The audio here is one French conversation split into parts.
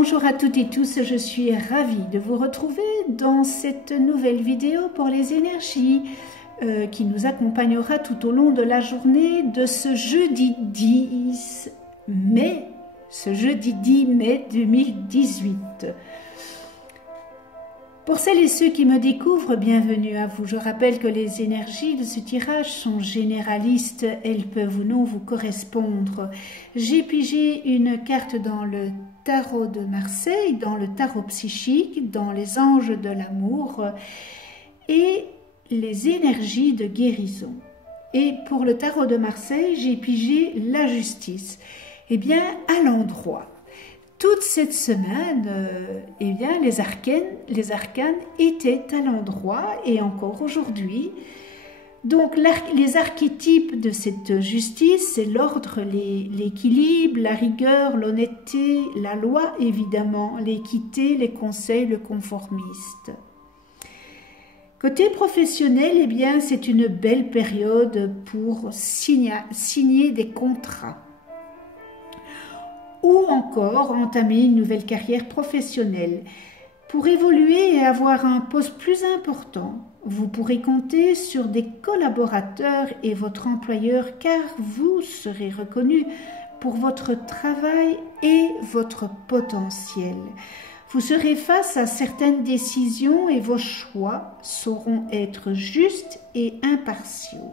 Bonjour à toutes et tous, je suis ravie de vous retrouver dans cette nouvelle vidéo pour les énergies qui nous accompagnera tout au long de la journée de ce jeudi 10 mai, 2018. Pour celles et ceux qui me découvrent, bienvenue à vous. Je rappelle que les énergies de ce tirage sont généralistes, elles peuvent ou non vous correspondre. J'ai pigé une carte dans le tarot de Marseille, dans le tarot psychique, dans les anges de l'amour et les énergies de guérison. Et pour le tarot de Marseille, j'ai pigé la justice. Eh bien, à l'endroit. Toute cette semaine, eh bien, les arcanes étaient à l'endroit et encore aujourd'hui. Donc, les archétypes de cette justice, c'est l'ordre, l'équilibre, la rigueur, l'honnêteté, la loi, évidemment, l'équité, les conseils, le conformiste. Côté professionnel, eh bien, c'est une belle période pour signer des contrats. Ou encore entamer une nouvelle carrière professionnelle. Pour évoluer et avoir un poste plus important, vous pourrez compter sur des collaborateurs et votre employeur car vous serez reconnu pour votre travail et votre potentiel. Vous serez face à certaines décisions et vos choix sauront être justes et impartiaux.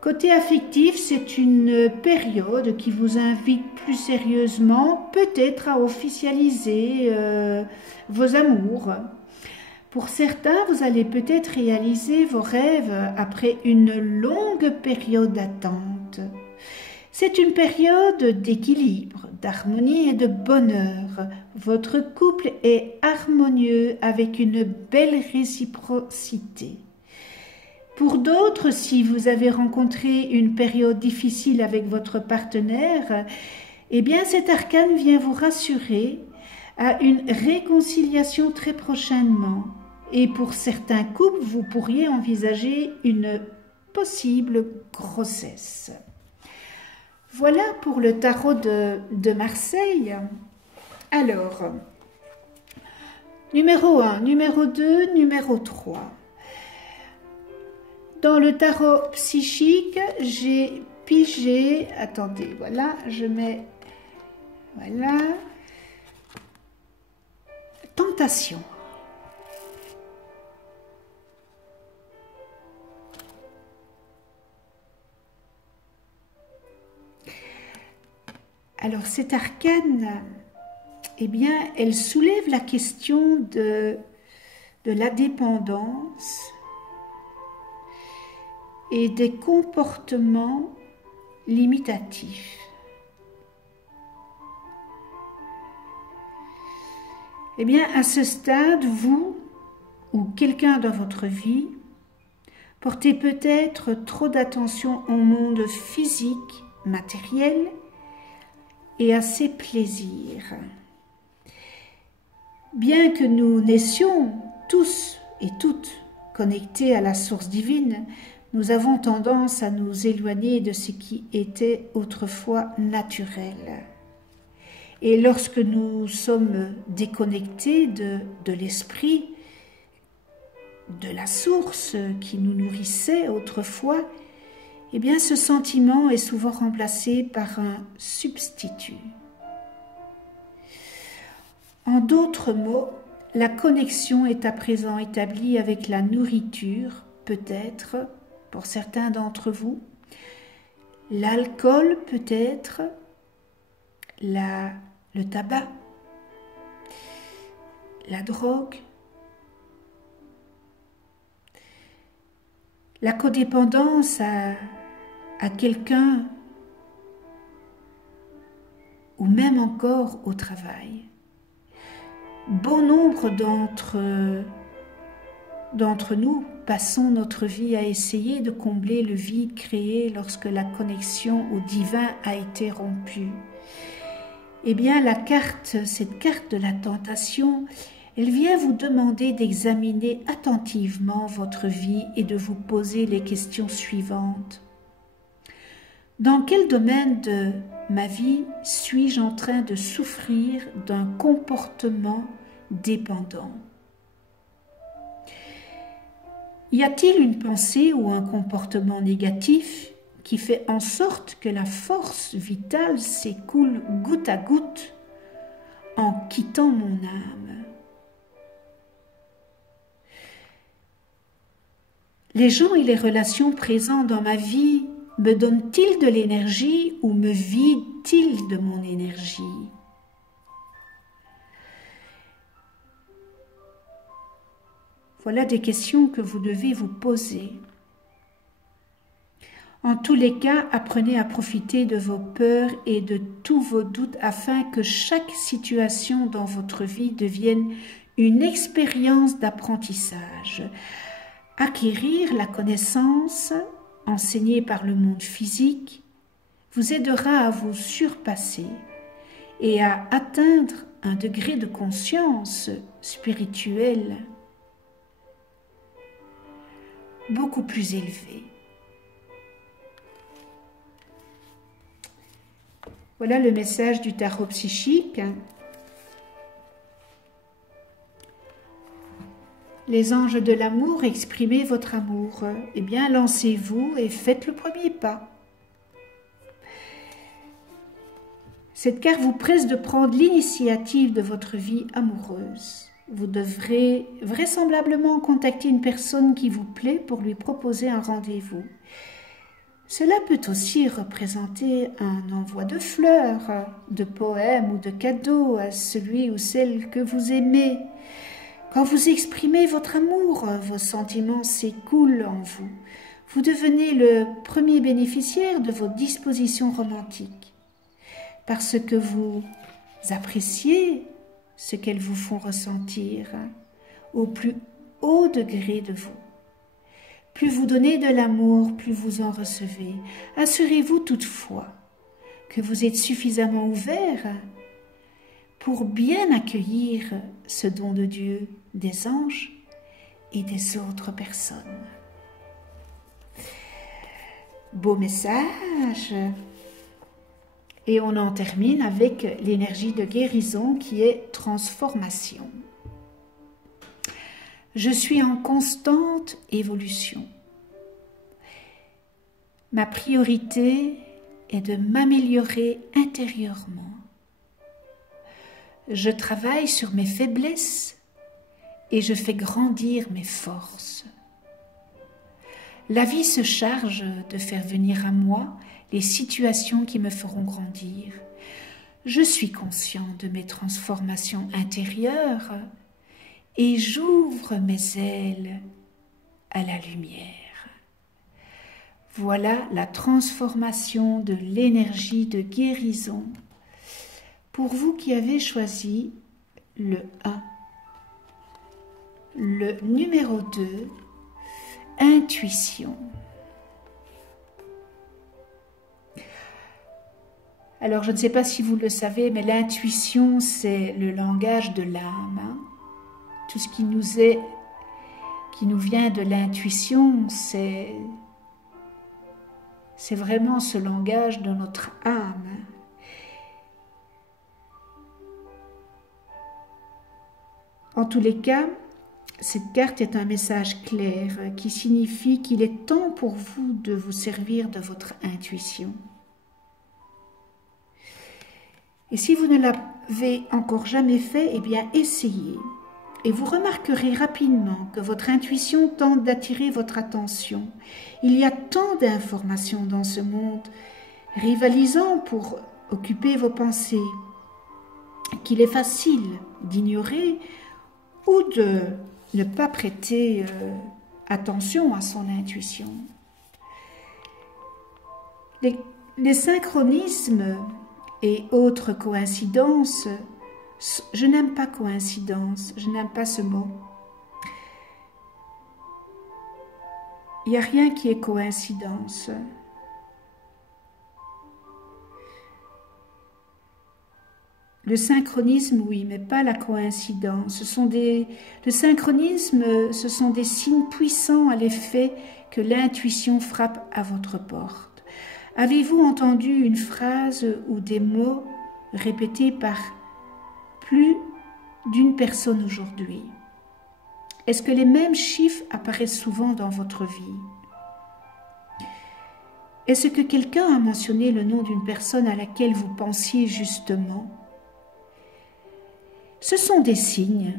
Côté affectif, c'est une période qui vous invite plus sérieusement, peut-être à officialiser vos amours. Pour certains, vous allez peut-être réaliser vos rêves après une longue période d'attente. C'est une période d'équilibre, d'harmonie et de bonheur. Votre couple est harmonieux avec une belle réciprocité. Pour d'autres, si vous avez rencontré une période difficile avec votre partenaire, eh bien cet arcane vient vous rassurer à une réconciliation très prochainement. Et pour certains couples, vous pourriez envisager une possible grossesse. Voilà pour le tarot de Marseille. Alors, numéro 1, numéro 2, numéro 3. Dans le tarot psychique, j'ai pigé, attendez, voilà, je mets, voilà, tentation. Alors, cette arcane, eh bien, elle soulève la question de la dépendance et des comportements limitatifs. Eh bien, à ce stade, vous ou quelqu'un dans votre vie portez peut-être trop d'attention au monde physique, matériel et à ses plaisirs. Bien que nous naissions tous et toutes connectés à la source divine, nous avons tendance à nous éloigner de ce qui était autrefois naturel. Et lorsque nous sommes déconnectés de l'esprit, de la source qui nous nourrissait autrefois, eh bien ce sentiment est souvent remplacé par un substitut. En d'autres mots, la connexion est à présent établie avec la nourriture, peut-être, pour certains d'entre vous, l'alcool peut-être, le tabac, la drogue, la codépendance à quelqu'un ou même encore au travail. Bon nombre d'entre nous passons notre vie à essayer de combler le vide créé lorsque la connexion au divin a été rompue. Eh bien, cette carte de la tentation, elle vient vous demander d'examiner attentivement votre vie et de vous poser les questions suivantes. Dans quel domaine ma vie suis-je en train de souffrir d'un comportement dépendant? Y a-t-il une pensée ou un comportement négatif qui fait en sorte que la force vitale s'écoule goutte à goutte en quittant mon âme? Les gens et les relations présents dans ma vie me donnent-ils de l'énergie ou me vident-ils de mon énergie? Voilà des questions que vous devez vous poser. En tous les cas, apprenez à profiter de vos peurs et de tous vos doutes afin que chaque situation dans votre vie devienne une expérience d'apprentissage. Acquérir la connaissance enseignée par le monde physique vous aidera à vous surpasser et à atteindre un degré de conscience spirituelle beaucoup plus élevé. Voilà le message du tarot psychique. Les anges de l'amour, exprimez votre amour. Eh bien, lancez-vous et faites le premier pas. Cette carte vous presse de prendre l'initiative de votre vie amoureuse. Vous devrez vraisemblablement contacter une personne qui vous plaît pour lui proposer un rendez-vous. Cela peut aussi représenter un envoi de fleurs, de poèmes ou de cadeaux à celui ou celle que vous aimez. Quand vous exprimez votre amour, vos sentiments s'écoulent en vous. Vous devenez le premier bénéficiaire de vos dispositions romantiques. Parce que vous appréciez ce qu'elles vous font ressentir au plus haut degré de vous. Plus vous donnez de l'amour, plus vous en recevez. Assurez-vous toutefois que vous êtes suffisamment ouvert pour bien accueillir ce don de Dieu, des anges et des autres personnes. Beau message. Et on en termine avec l'énergie de guérison qui est transformation. Je suis en constante évolution. Ma priorité est de m'améliorer intérieurement. Je travaille sur mes faiblesses et je fais grandir mes forces. La vie se charge de faire venir à moi les situations qui me feront grandir. Je suis conscient de mes transformations intérieures et j'ouvre mes ailes à la lumière. Voilà la transformation de l'énergie de guérison pour vous qui avez choisi le 1. Le numéro 2, intuition. Alors, je ne sais pas si vous le savez, mais l'intuition, c'est le langage de l'âme. Tout ce qui nous vient de l'intuition, c'est vraiment ce langage de notre âme. En tous les cas, cette carte est un message clair qui signifie qu'il est temps pour vous de vous servir de votre intuition. Et si vous ne l'avez encore jamais fait, eh bien essayez. Et vous remarquerez rapidement que votre intuition tente d'attirer votre attention. Il y a tant d'informations dans ce monde, rivalisant pour occuper vos pensées, qu'il est facile d'ignorer ou de ne pas prêter attention à son intuition. Les synchronismes et autres coïncidences, je n'aime pas coïncidence, je n'aime pas ce mot. Il n'y a rien qui est coïncidence. Le synchronisme, oui, mais pas la coïncidence. Le synchronisme, ce sont des signes puissants à l'effet que l'intuition frappe à votre porte. Avez-vous entendu une phrase ou des mots répétés par plus d'une personne aujourd'hui? Est-ce que les mêmes chiffres apparaissent souvent dans votre vie? Est-ce que quelqu'un a mentionné le nom d'une personne à laquelle vous pensiez justement? Ce sont des signes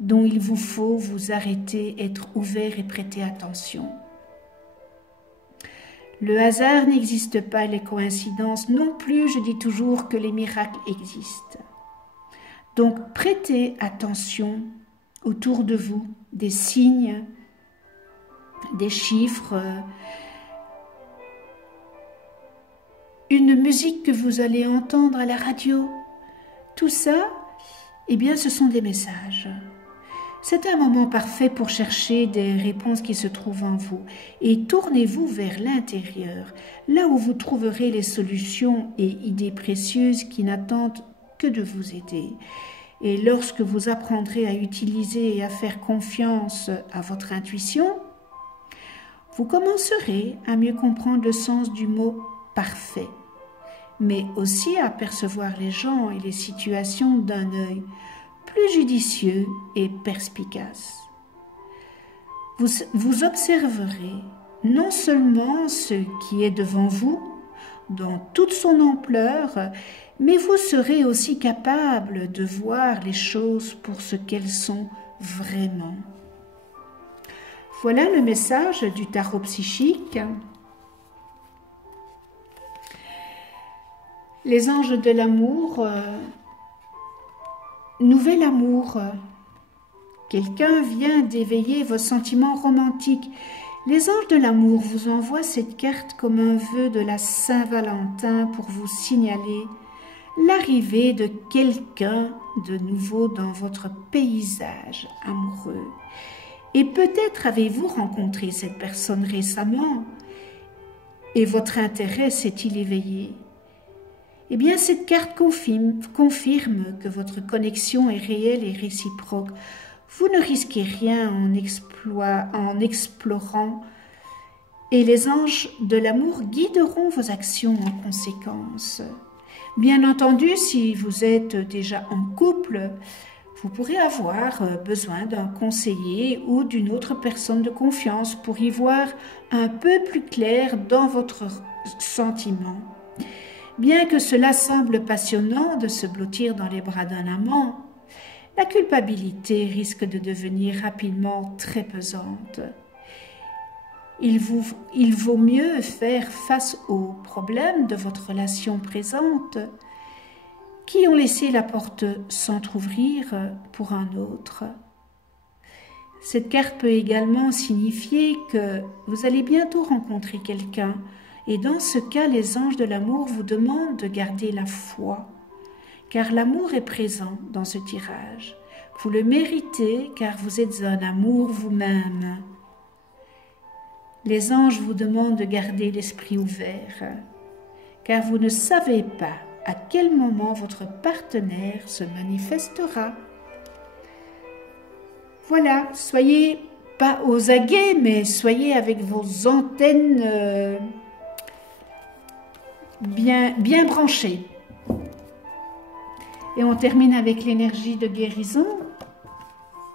dont il vous faut vous arrêter, être ouvert et prêter attention. Le hasard n'existe pas, les coïncidences non plus, je dis toujours que les miracles existent. Donc prêtez attention autour de vous, des signes, des chiffres, une musique que vous allez entendre à la radio. Tout ça, eh bien, ce sont des messages. C'est un moment parfait pour chercher des réponses qui se trouvent en vous. Et tournez-vous vers l'intérieur, là où vous trouverez les solutions et idées précieuses qui n'attendent que de vous aider. Et lorsque vous apprendrez à utiliser et à faire confiance à votre intuition, vous commencerez à mieux comprendre le sens du mot « parfait », mais aussi à percevoir les gens et les situations d'un œil plus judicieux et perspicace. Vous observerez non seulement ce qui est devant vous, dans toute son ampleur, mais vous serez aussi capable de voir les choses pour ce qu'elles sont vraiment. Voilà le message du tarot psychique. Les anges de l'amour, nouvel amour. Quelqu'un vient d'éveiller vos sentiments romantiques. Les anges de l'amour vous envoient cette carte comme un vœu de la Saint-Valentin pour vous signaler l'arrivée de quelqu'un de nouveau dans votre paysage amoureux. Et peut-être avez-vous rencontré cette personne récemment et votre intérêt s'est-il éveillé? Eh bien, cette carte confirme que votre connexion est réelle et réciproque. Vous ne risquez rien en explorant et les anges de l'amour guideront vos actions en conséquence. Bien entendu, si vous êtes déjà en couple, vous pourrez avoir besoin d'un conseiller ou d'une autre personne de confiance pour y voir un peu plus clair dans votre sentiment. Bien que cela semble passionnant de se blottir dans les bras d'un amant, la culpabilité risque de devenir rapidement très pesante. Il vaut mieux faire face aux problèmes de votre relation présente qui ont laissé la porte s'entr'ouvrir pour un autre. Cette carte peut également signifier que vous allez bientôt rencontrer quelqu'un et dans ce cas, les anges de l'amour vous demandent de garder la foi, car l'amour est présent dans ce tirage. Vous le méritez, car vous êtes un amour vous-même. Les anges vous demandent de garder l'esprit ouvert, car vous ne savez pas à quel moment votre partenaire se manifestera. Voilà, soyez pas aux aguets, mais soyez avec vos antennes bien branchées. Et on termine avec l'énergie de guérison.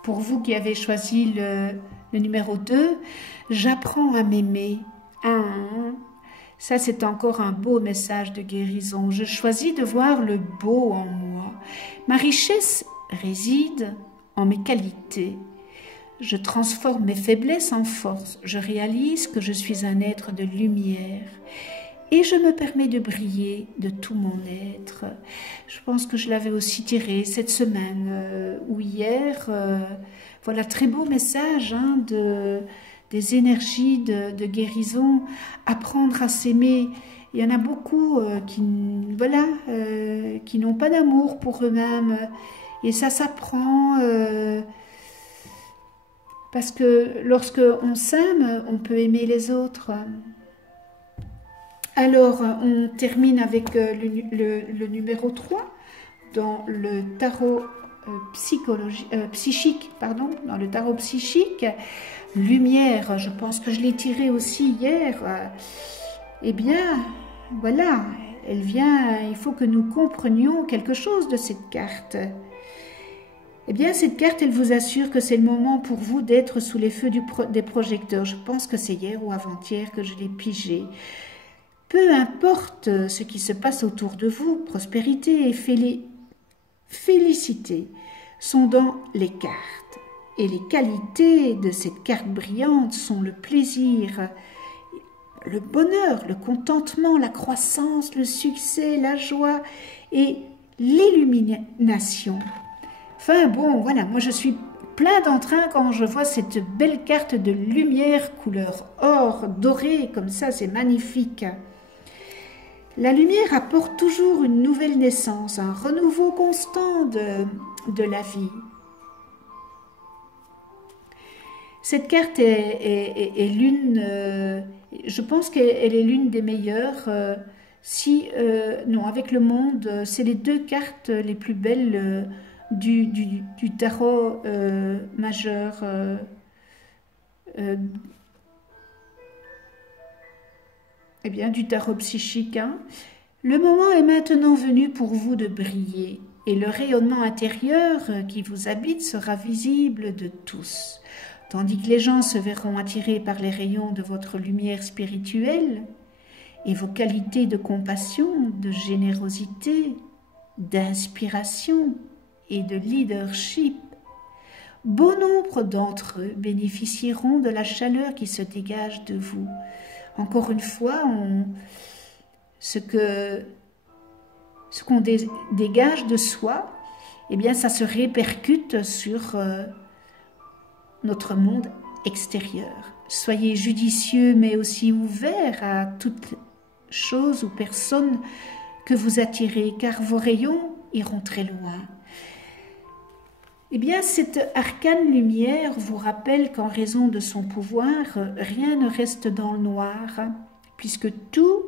Pour vous qui avez choisi le numéro 2, j'apprends à m'aimer. Ça, c'est encore un beau message de guérison. Je choisis de voir le beau en moi. Ma richesse réside en mes qualités. Je transforme mes faiblesses en force. Je réalise que je suis un être de lumière. Et je me permets de briller de tout mon être. Je pense que je l'avais aussi tiré cette semaine ou hier. Voilà, très beau message des énergies de guérison. Apprendre à s'aimer. Il y en a beaucoup qui n'ont pas d'amour pour eux-mêmes. Et ça s'apprend parce que lorsque on s'aime, on peut aimer les autres. Alors, on termine avec le numéro 3 dans le tarot psychique, dans le tarot psychique. Lumière, je pense que je l'ai tiré aussi hier. Eh bien, voilà, elle vient, il faut que nous comprenions quelque chose de cette carte. Eh bien, cette carte, elle vous assure que c'est le moment pour vous d'être sous les feux des projecteurs. Je pense que c'est hier ou avant-hier que je l'ai pigé. Peu importe ce qui se passe autour de vous, prospérité et félicité sont dans les cartes. Et les qualités de cette carte brillante sont le plaisir, le bonheur, le contentement, la croissance, le succès, la joie et l'illumination. Enfin bon, voilà, moi je suis plein d'entrain quand je vois cette belle carte de lumière couleur or, dorée, comme ça, c'est magnifique. La lumière apporte toujours une nouvelle naissance, un renouveau constant de la vie. Cette carte est l'une, je pense qu'elle est l'une des meilleures. Non, avec le monde, c'est les deux cartes les plus belles du tarot majeur. Eh bien, du tarot psychique. Hein. Le moment est maintenant venu pour vous de briller, et le rayonnement intérieur qui vous habite sera visible de tous. Tandis que les gens se verront attirés par les rayons de votre lumière spirituelle et vos qualités de compassion, de générosité, d'inspiration et de leadership, bon nombre d'entre eux bénéficieront de la chaleur qui se dégage de vous. Encore une fois, ce qu'on dégage de soi, eh bien, ça se répercute sur notre monde extérieur. Soyez judicieux, mais aussi ouverts à toute chose ou personne que vous attirez, car vos rayons iront très loin. Eh bien, cette arcane lumière vous rappelle qu'en raison de son pouvoir, rien ne reste dans le noir, puisque tout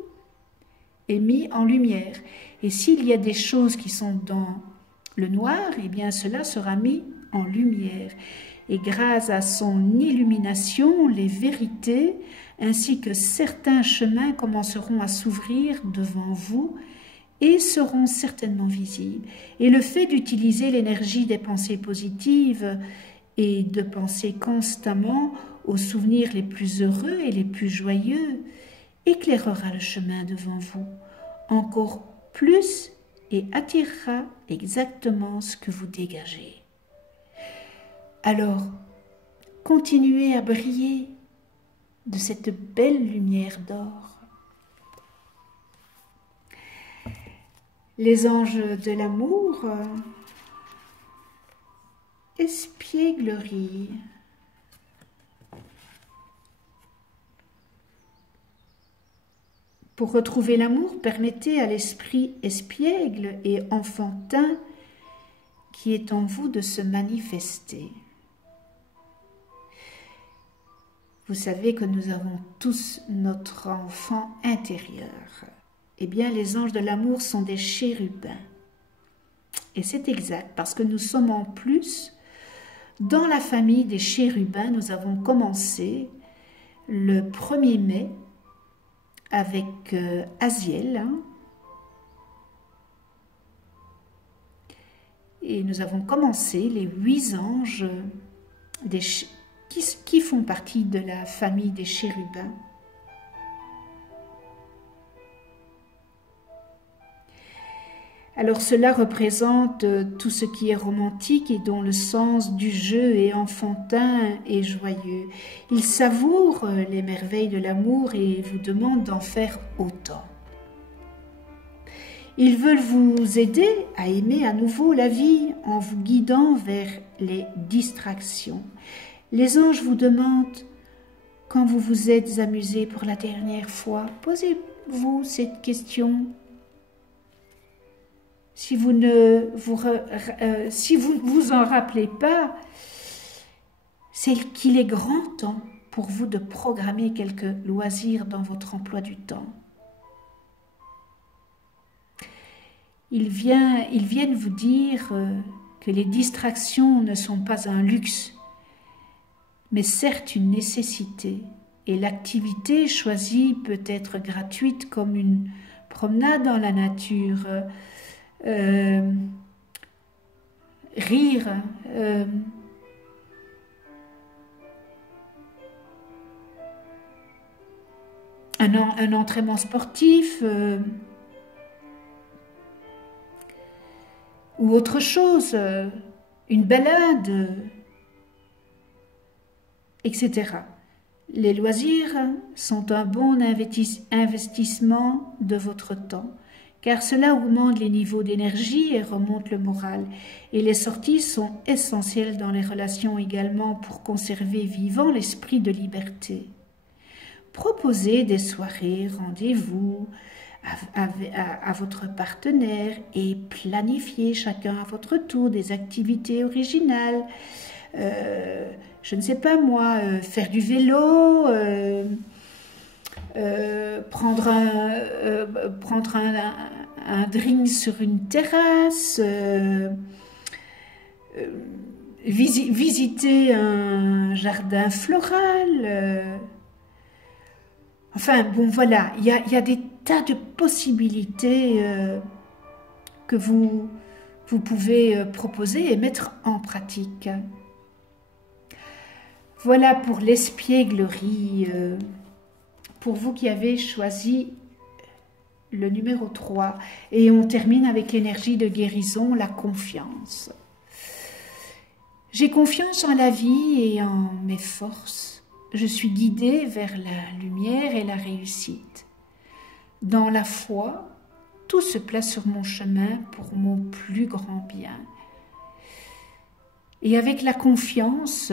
est mis en lumière. Et s'il y a des choses qui sont dans le noir, eh bien, cela sera mis en lumière. Et grâce à son illumination, les vérités ainsi que certains chemins commenceront à s'ouvrir devant vous et seront certainement visibles. Et le fait d'utiliser l'énergie des pensées positives et de penser constamment aux souvenirs les plus heureux et les plus joyeux éclairera le chemin devant vous encore plus et attirera exactement ce que vous dégagez. Alors, continuez à briller de cette belle lumière d'or. Les anges de l'amour, espièglerie. Pour retrouver l'amour, permettez à l'esprit espiègle et enfantin qui est en vous de se manifester. Vous savez que nous avons tous notre enfant intérieur. Eh bien, les anges de l'amour sont des chérubins. Et c'est exact, parce que nous sommes en plus dans la famille des chérubins. Nous avons commencé le 1er mai avec Aziel. Hein, et nous avons commencé les 8 anges qui font partie de la famille des chérubins. Alors cela représente tout ce qui est romantique et dont le sens du jeu est enfantin et joyeux. Ils savourent les merveilles de l'amour et vous demandent d'en faire autant. Ils veulent vous aider à aimer à nouveau la vie en vous guidant vers les distractions. Les anges vous demandent, quand vous vous êtes amusé pour la dernière fois, posez-vous cette question. Si vous ne vous en rappelez pas, c'est qu'il est grand temps pour vous de programmer quelques loisirs dans votre emploi du temps. Ils viennent vous dire que les distractions ne sont pas un luxe, mais certes une nécessité Et l'activité choisie peut être gratuite comme une promenade dans la nature, rire, un entraînement sportif ou autre chose, une balade, etc. Les loisirs sont un bon investissement de votre temps, car cela augmente les niveaux d'énergie et remonte le moral. Et les sorties sont essentielles dans les relations également pour conserver vivant l'esprit de liberté. Proposez des soirées, rendez-vous à votre partenaire et planifiez chacun à votre tour des activités originales. Je ne sais pas moi, faire du vélo, prendre un drink sur une terrasse, visiter un jardin floral. Enfin, bon, voilà, il y a des tas de possibilités que vous pouvez proposer et mettre en pratique. Voilà pour l'espièglerie, pour vous qui avez choisi le numéro 3. Et on termine avec l'énergie de guérison, la confiance. J'ai confiance en la vie et en mes forces. Je suis guidée vers la lumière et la réussite. Dans la foi, tout se place sur mon chemin pour mon plus grand bien. Et avec la confiance,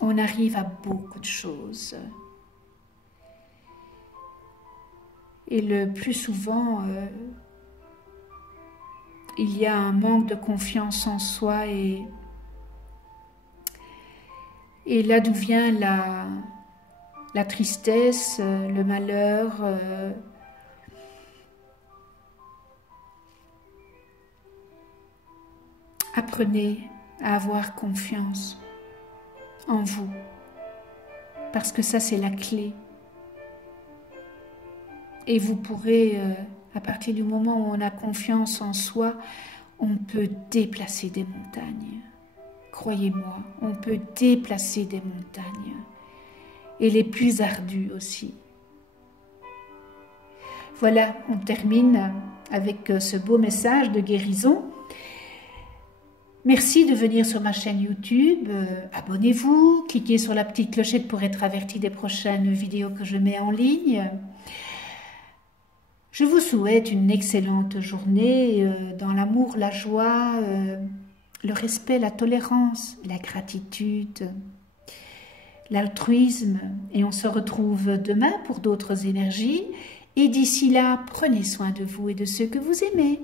on arrive à beaucoup de choses. Et le plus souvent, il y a un manque de confiance en soi et là d'où vient la tristesse, le malheur. Apprenez à avoir confiance en vous, parce que ça c'est la clé. Et vous pourrez, à partir du moment où on a confiance en soi, on peut déplacer des montagnes. Croyez-moi, on peut déplacer des montagnes, et les plus ardues aussi. Voilà, on termine avec ce beau message de guérison. Merci de venir sur ma chaîne YouTube, abonnez-vous, cliquez sur la petite clochette pour être averti des prochaines vidéos que je mets en ligne. Je vous souhaite une excellente journée dans l'amour, la joie, le respect, la tolérance, la gratitude, l'altruisme. Et on se retrouve demain pour d'autres énergies. Et d'ici là, prenez soin de vous et de ceux que vous aimez.